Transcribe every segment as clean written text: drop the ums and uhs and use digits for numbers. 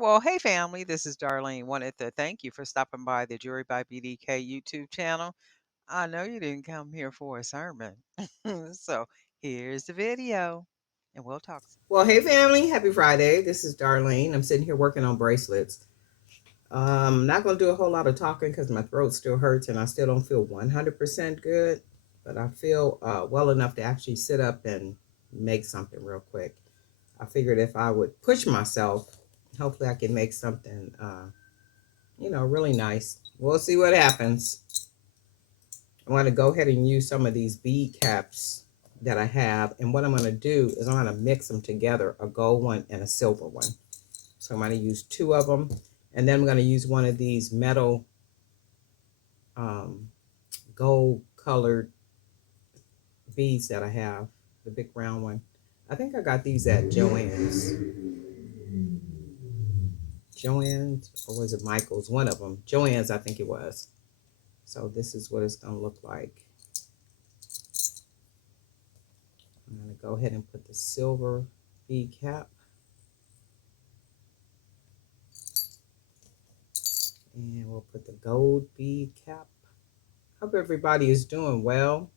Well, hey family, this is Darlene. Wanted to thank you for stopping by the Jury by BDK YouTube channel. I know you didn't come here for a sermon. So here's the video and we'll talk. Well, hey family, happy Friday. This is Darlene. I'm sitting here working on bracelets. Not going to do a whole lot of talking because my throat still hurts and I still don't feel 100% good, but I feel well enough to actually sit up and make something real quick. I figured if I would push myself, hopefully I can make something, really nice. We'll see what happens. I'm going to go ahead and use some of these bead caps that I have. And what I'm going to do is I'm going to mix them together, a gold one and a silver one. So I'm going to use two of them. And then I'm going to use one of these metal um, gold colored beads that I have, the big round one. I think I got these at Joann's. Joann's, or was it Michael's? One of them. Joann's, I think it was. So this is what it's going to look like. I'm going to go ahead and put the silver bead cap. And we'll put the gold bead cap. Hope everybody is doing well,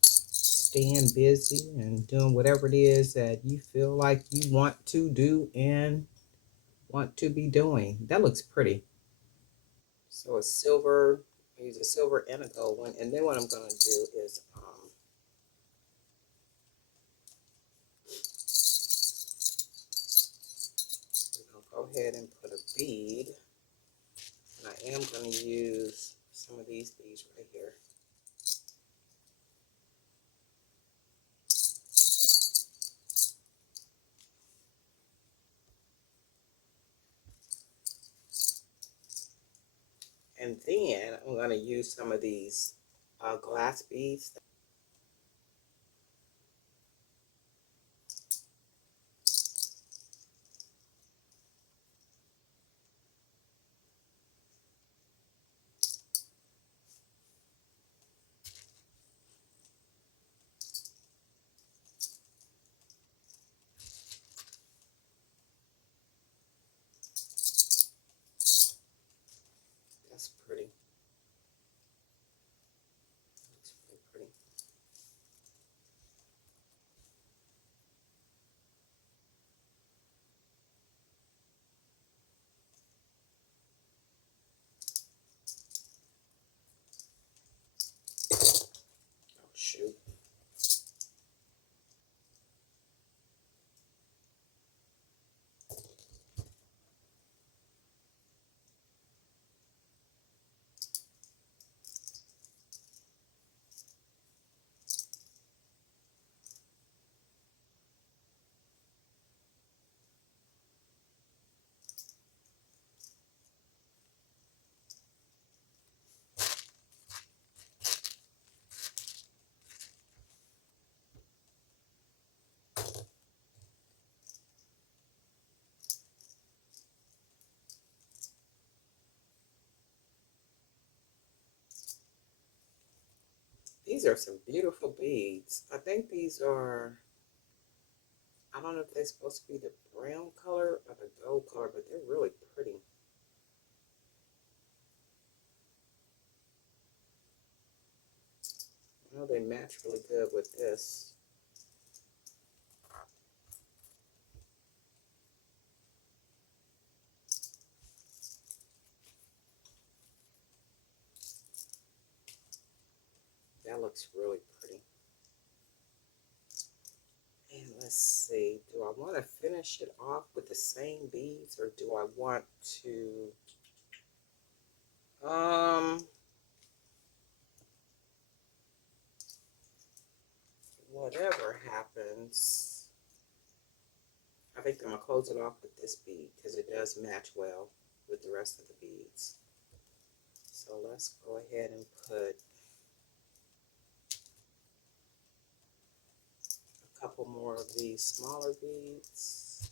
staying busy and doing whatever it is that you feel like you want to do and want to be doing. That looks pretty. So a silver, I use a silver and a gold one. And then what I'm going to do is we're going to go ahead and put a bead. And I am going to use some of these beads right here. And then I'm going to use some of these glass beads. That's pretty. That's really pretty. Oh, shoot. These are some beautiful beads. I think these are, I don't know if they're supposed to be the brown color or the gold color, but they're really pretty. I know they match really good with this. That looks really pretty. And let's see, do I want to finish it off with the same beads or do I want to, whatever happens, I think I'm going to close it off with this bead because it does match well with the rest of the beads. So let's go ahead and put a couple more of these smaller beads.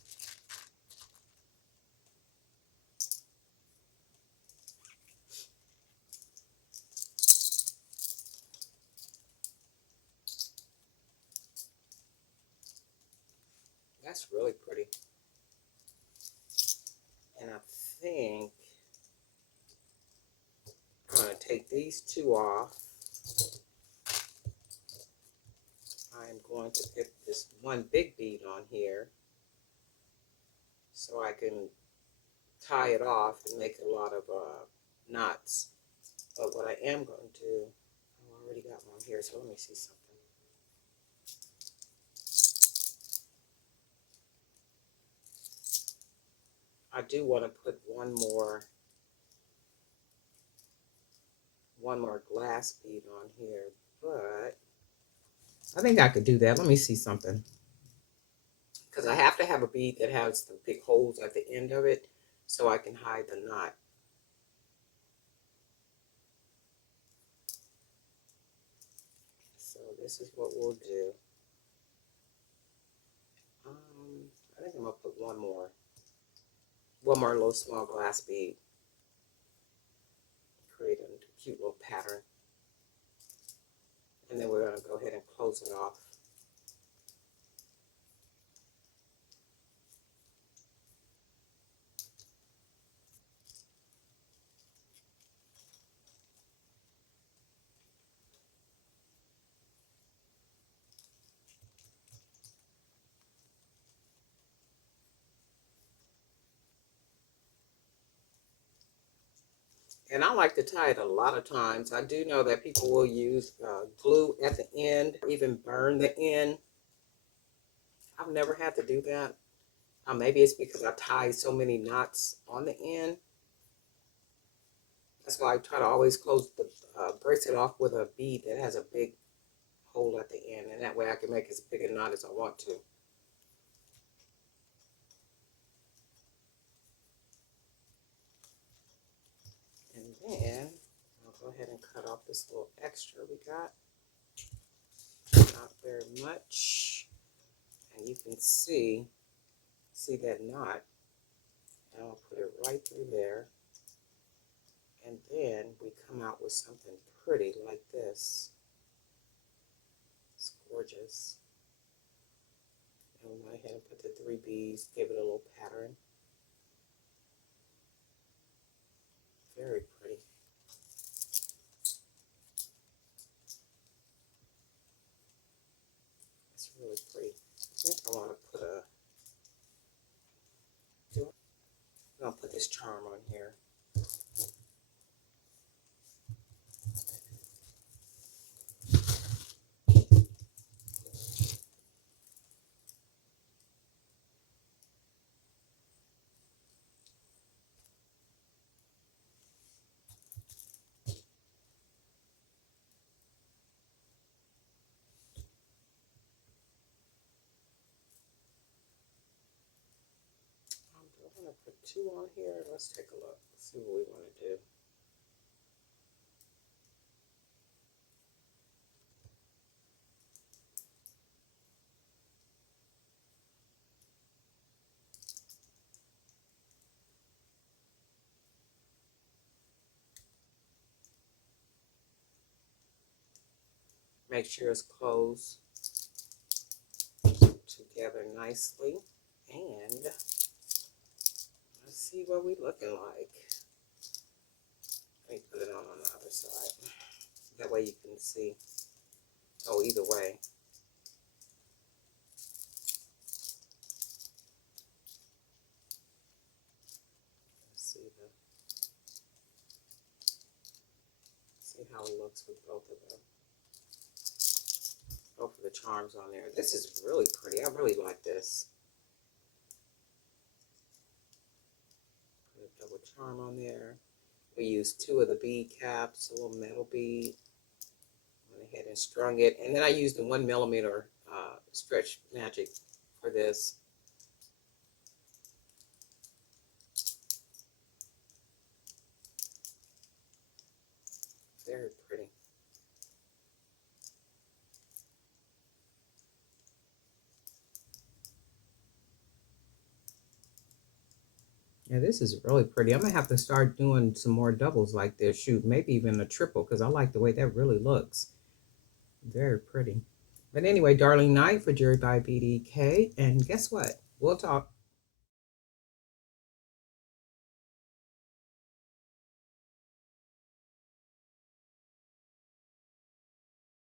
That's really pretty. think I'm going to take these two off. I'm going to put this one big bead on here so I can tie it off and make a lot of knots. But what I am going to do, oh, I already got one here, so let me see something. I do want to put one more glass bead on here, but I think I could do that. Let me see something. Because I have to have a bead that has the big holes at the end of it so I can hide the knot. So this is what we'll do. I think I'm going to put one more little small glass bead. Create a cute little pattern. And then we're going to go ahead and close it off. And I like to tie it a lot of times. I do know that people will use glue at the end, or even burn the end. I've never had to do that. Maybe it's because I tie so many knots on the end. That's why I try to always close the bracelet off with a bead that has a big hole at the end. And that way I can make as big a knot as I want to. And then I'll go ahead and cut off this little extra we got. Not very much. And you can see that knot. And I'll put it right through there. And then we come out with something pretty like this. It's gorgeous. And we went ahead and put the 3 beads, give it a little pattern. Very pretty. It's really pretty. I think I want to put I'm going to put this charm on here. I'm going to put 2 on here. Let's take a look. See what we want to do. Make sure it's closed together nicely. And let's see what we're looking like. Let me put it on the other side. That way you can see. Oh, either way. Let's see how it looks with both of them. Both of the charms on there. This is really pretty. I really like this. Put a double charm on there. We used 2 of the bead caps, a little metal bead. Went ahead and strung it. And then I used the 1mm stretch magic for this. Very pretty. Yeah, this is really pretty. I'm going to have to start doing some more doubles like this. Shoot, maybe even a triple because I like the way that really looks. Very pretty. But anyway, darling night for Jewelry by BDK. And guess what? We'll talk.